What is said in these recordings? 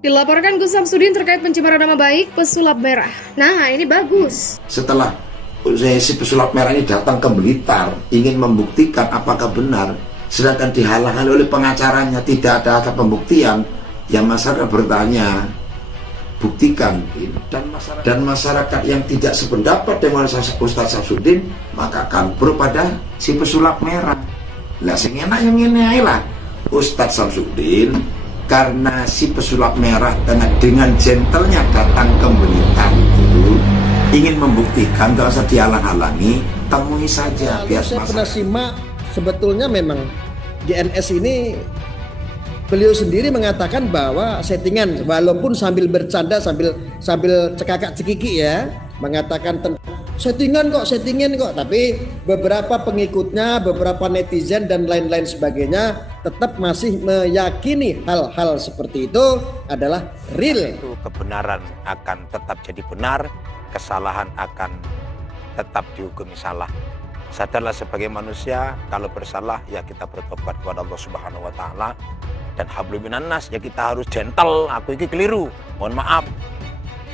Dilaporkan Gus Samsudin terkait pencemaran nama baik pesulap merah. Nah, ini bagus. Setelah si pesulap merah ini datang ke Blitar, ingin membuktikan apakah benar, sedangkan dihalang-halangi oleh pengacaranya, tidak ada pembuktian, yang masyarakat bertanya, buktikan. Dan masyarakat yang tidak sependapat dengan Ustaz Samsudin, maka kabur pada si pesulap merah. Lah sing enak yang ini lah, Ustaz Samsudin karena si pesulap merah dengan gentlenya datang ke Blitar itu ingin membuktikan, gak usah dihalang-halangi, temui saja. Biar saya pernah simak, sebetulnya memang GNS ini beliau sendiri mengatakan bahwa settingan, walaupun sambil bercanda, sambil cekakak cekiki ya, mengatakan settingan kok, tapi beberapa pengikutnya, beberapa netizen dan lain-lain sebagainya tetap masih meyakini hal-hal seperti itu adalah real. Itu kebenaran akan tetap jadi benar, kesalahan akan tetap dihukumi salah. Sadarlah sebagai manusia, kalau bersalah ya kita bertobat kepada Allah Subhanahu wa taala, dan hablum minan nas ya kita harus gentle, aku ini keliru, mohon maaf.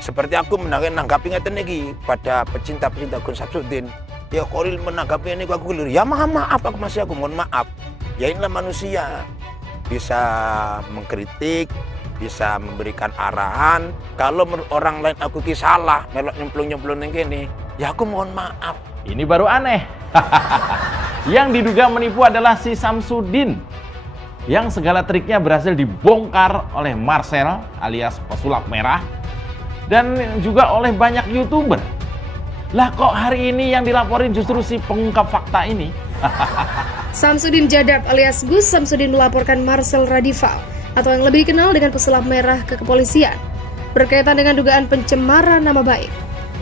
Seperti aku menanggapi ngeten iki pada pecinta-pecinta Gus Samsudin, ya Khalil menanggapi ini aku keliru, ya maaf aku mohon maaf. Ya inilah manusia, bisa mengkritik, bisa memberikan arahan. Kalau orang lain aku salah, melok nyemplung yang gini, ya aku mohon maaf. Ini baru aneh. Yang diduga menipu adalah si Samsudin, yang segala triknya berhasil dibongkar oleh Marcel alias pesulap merah, dan juga oleh banyak YouTuber. Lah kok hari ini yang dilaporin justru si pengungkap fakta ini? Samsudin Jadab alias Gus Samsudin melaporkan Marcel Radival atau yang lebih dikenal dengan pesulap merah ke kepolisian berkaitan dengan dugaan pencemaran nama baik.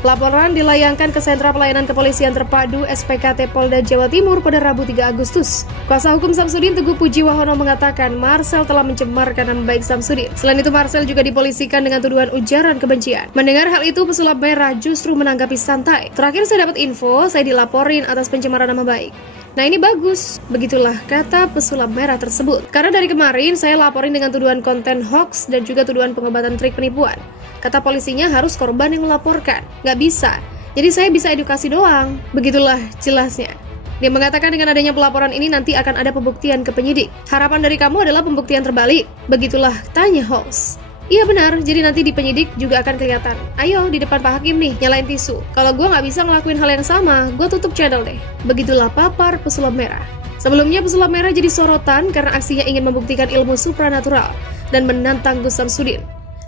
Laporan dilayangkan ke Sentra Pelayanan Kepolisian Terpadu SPKT Polda Jawa Timur pada Rabu 3 Agustus. Kuasa hukum Samsudin Teguh Pujiwahono mengatakan Marcel telah mencemarkan nama baik Samsudin. Selain itu Marcel juga dipolisikan dengan tuduhan ujaran kebencian. Mendengar hal itu pesulap merah justru menanggapi santai. Terakhir saya dapat info, saya dilaporin atas pencemaran nama baik. Nah ini bagus, begitulah kata pesulap merah tersebut. Karena dari kemarin saya laporin dengan tuduhan konten hoax dan juga tuduhan pengobatan trik penipuan. Kata polisinya harus korban yang melaporkan, nggak bisa. Jadi saya bisa edukasi doang, begitulah jelasnya. Dia mengatakan dengan adanya pelaporan ini nanti akan ada pembuktian ke penyidik. Harapan dari kamu adalah pembuktian terbalik, begitulah tanya host. Iya benar, jadi nanti di penyidik juga akan kelihatan. Ayo di depan Pak Hakim nih, nyalain tisu. Kalau gue nggak bisa ngelakuin hal yang sama, gue tutup channel deh. Begitulah papar pesulap merah. Sebelumnya pesulap merah jadi sorotan karena aksinya ingin membuktikan ilmu supranatural dan menantang Gus Samsudin.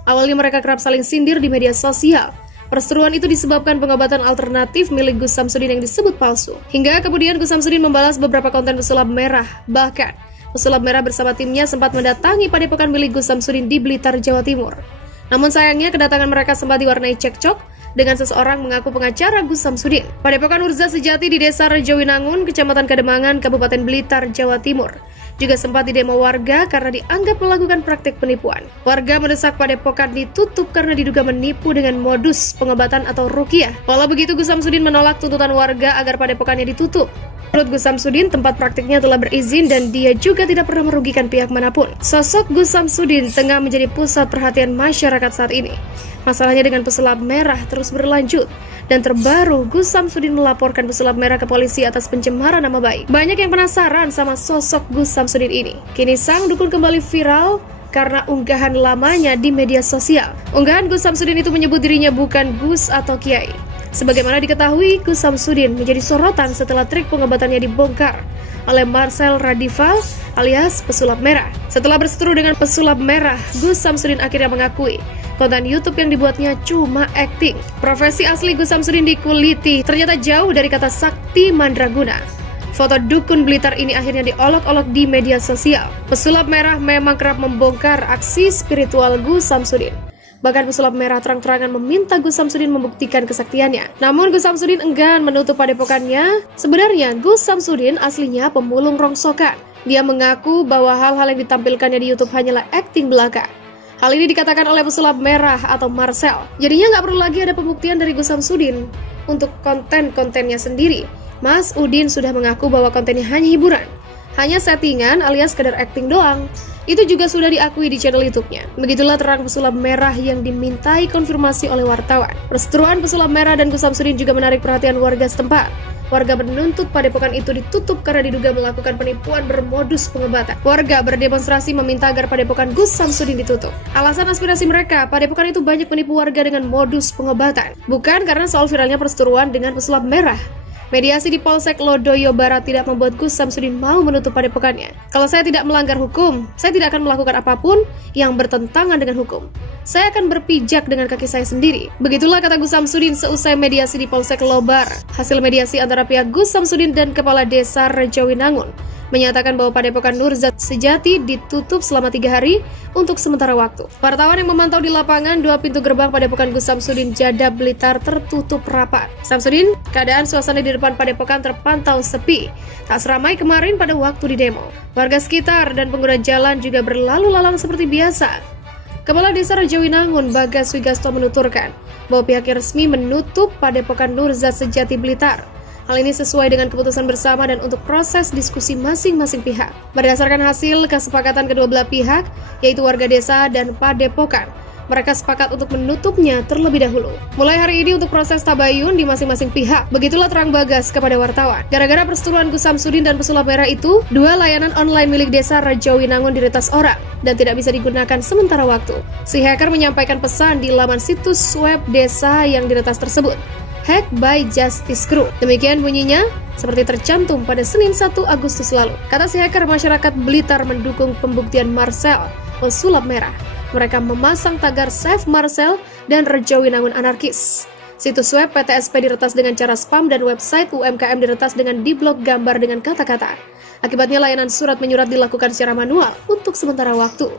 Awalnya mereka kerap saling sindir di media sosial. Perseteruan itu disebabkan pengobatan alternatif milik Gus Samsudin yang disebut palsu. Hingga kemudian Gus Samsudin membalas beberapa konten pesulap merah. Bahkan pesulap merah bersama timnya sempat mendatangi padepokan milik Gus Samsudin di Blitar, Jawa Timur. Namun sayangnya kedatangan mereka sempat diwarnai cekcok dengan seseorang mengaku pengacara Gus Samsudin. Padepokan Urza Sejati di Desa Rejowinangun, Kecamatan Kademangan, Kabupaten Blitar, Jawa Timur, juga sempat didemo warga karena dianggap melakukan praktik penipuan. Warga mendesak padepokan ditutup karena diduga menipu dengan modus pengobatan atau ruqyah. Walau begitu, Gus Samsudin menolak tuntutan warga agar padepokannya ditutup. Menurut Gus Samsudin, tempat praktiknya telah berizin dan dia juga tidak pernah merugikan pihak manapun. Sosok Gus Samsudin tengah menjadi pusat perhatian masyarakat saat ini. Masalahnya dengan pesulap merah terus berlanjut. Dan terbaru, Gus Samsudin melaporkan pesulap merah ke polisi atas pencemaran nama baik. Banyak yang penasaran sama sosok Gus Samsudin ini. Kini sang dukun kembali viral karena unggahan lamanya di media sosial. Unggahan Gus Samsudin itu menyebut dirinya bukan Gus atau Kiai. Sebagaimana diketahui, Gus Samsudin menjadi sorotan setelah trik pengobatannya dibongkar oleh Marcel Radival alias pesulap merah. Setelah berseteru dengan pesulap merah, Gus Samsudin akhirnya mengakui konten YouTube yang dibuatnya cuma acting. Profesi asli Gus Samsudin dikuliti ternyata jauh dari kata sakti mandraguna. Foto dukun Blitar ini akhirnya diolok-olok di media sosial. Pesulap merah memang kerap membongkar aksi spiritual Gus Samsudin. Bahkan pesulap merah terang-terangan meminta Gus Samsudin membuktikan kesaktiannya. Namun Gus Samsudin enggan menutup padepokannya. Sebenarnya Gus Samsudin aslinya pemulung rongsokan. Dia mengaku bahwa hal-hal yang ditampilkannya di YouTube hanyalah akting belaka. Hal ini dikatakan oleh pesulap merah atau Marcel. Jadinya nggak perlu lagi ada pembuktian dari Gus Samsudin untuk konten-kontennya sendiri. Mas Udin sudah mengaku bahwa kontennya hanya hiburan. hanya settingan alias sekedar acting doang. Itu juga sudah diakui di channel YouTube-nya. Begitulah terang pesulap merah yang dimintai konfirmasi oleh wartawan. Perseteruan pesulap merah dan Gus Samsudin juga menarik perhatian warga setempat. Warga menuntut padepokan itu ditutup karena diduga melakukan penipuan bermodus pengebatan. Warga berdemonstrasi meminta agar padepokan Gus Samsudin ditutup. Alasan aspirasi mereka, padepokan itu banyak menipu warga dengan modus pengebatan. Bukan karena soal viralnya perseteruan dengan pesulap merah. Mediasi di Polsek Lodoyo Barat tidak membuat Gus Samsudin mau menutup padepokannya. Kalau saya tidak melanggar hukum, saya tidak akan melakukan apapun yang bertentangan dengan hukum. Saya akan berpijak dengan kaki saya sendiri. Begitulah kata Gus Samsudin seusai mediasi di Polsek Lobar. Hasil mediasi antara pihak Gus Samsudin dan Kepala Desa Rejowinangun menyatakan bahwa padepokan Nurzat Sejati ditutup selama 3 hari untuk sementara waktu. Wartawan yang memantau di lapangan, 2 pintu gerbang padepokan Gus Samsudin Jadab Blitar tertutup rapat. Samsudin, keadaan suasana di depan padepokan terpantau sepi, tak seramai kemarin pada waktu di demo. Warga sekitar dan pengguna jalan juga berlalu lalang seperti biasa. Kepala Desa Rejowinangun Bagas Wigasto menuturkan bahwa pihaknya resmi menutup padepokan Nurzat Sejati Blitar. Hal ini sesuai dengan keputusan bersama dan untuk proses diskusi masing-masing pihak. Berdasarkan hasil kesepakatan kedua belah pihak, yaitu warga desa dan padepokan, mereka sepakat untuk menutupnya terlebih dahulu. Mulai hari ini untuk proses tabayun di masing-masing pihak. Begitulah terang Bagas kepada wartawan. Gara-gara perseteruan Gus Samsudin dan pesulap merah itu, 2 layanan online milik desa Rejowinangun diretas orang dan tidak bisa digunakan sementara waktu. Si hacker menyampaikan pesan di laman situs web desa yang diretas tersebut. Hack by Justice Crew. Demikian bunyinya, seperti tercantum pada Senin 1 Agustus lalu. Kata si hacker, masyarakat Blitar mendukung pembuktian Marcel, pesulap merah. Mereka memasang tagar Save Marcel dan Rejowinangun anarkis. Situs web PTSP diretas dengan cara spam dan website UMKM diretas dengan diblok gambar dengan kata-kata. Akibatnya layanan surat menyurat dilakukan secara manual untuk sementara waktu.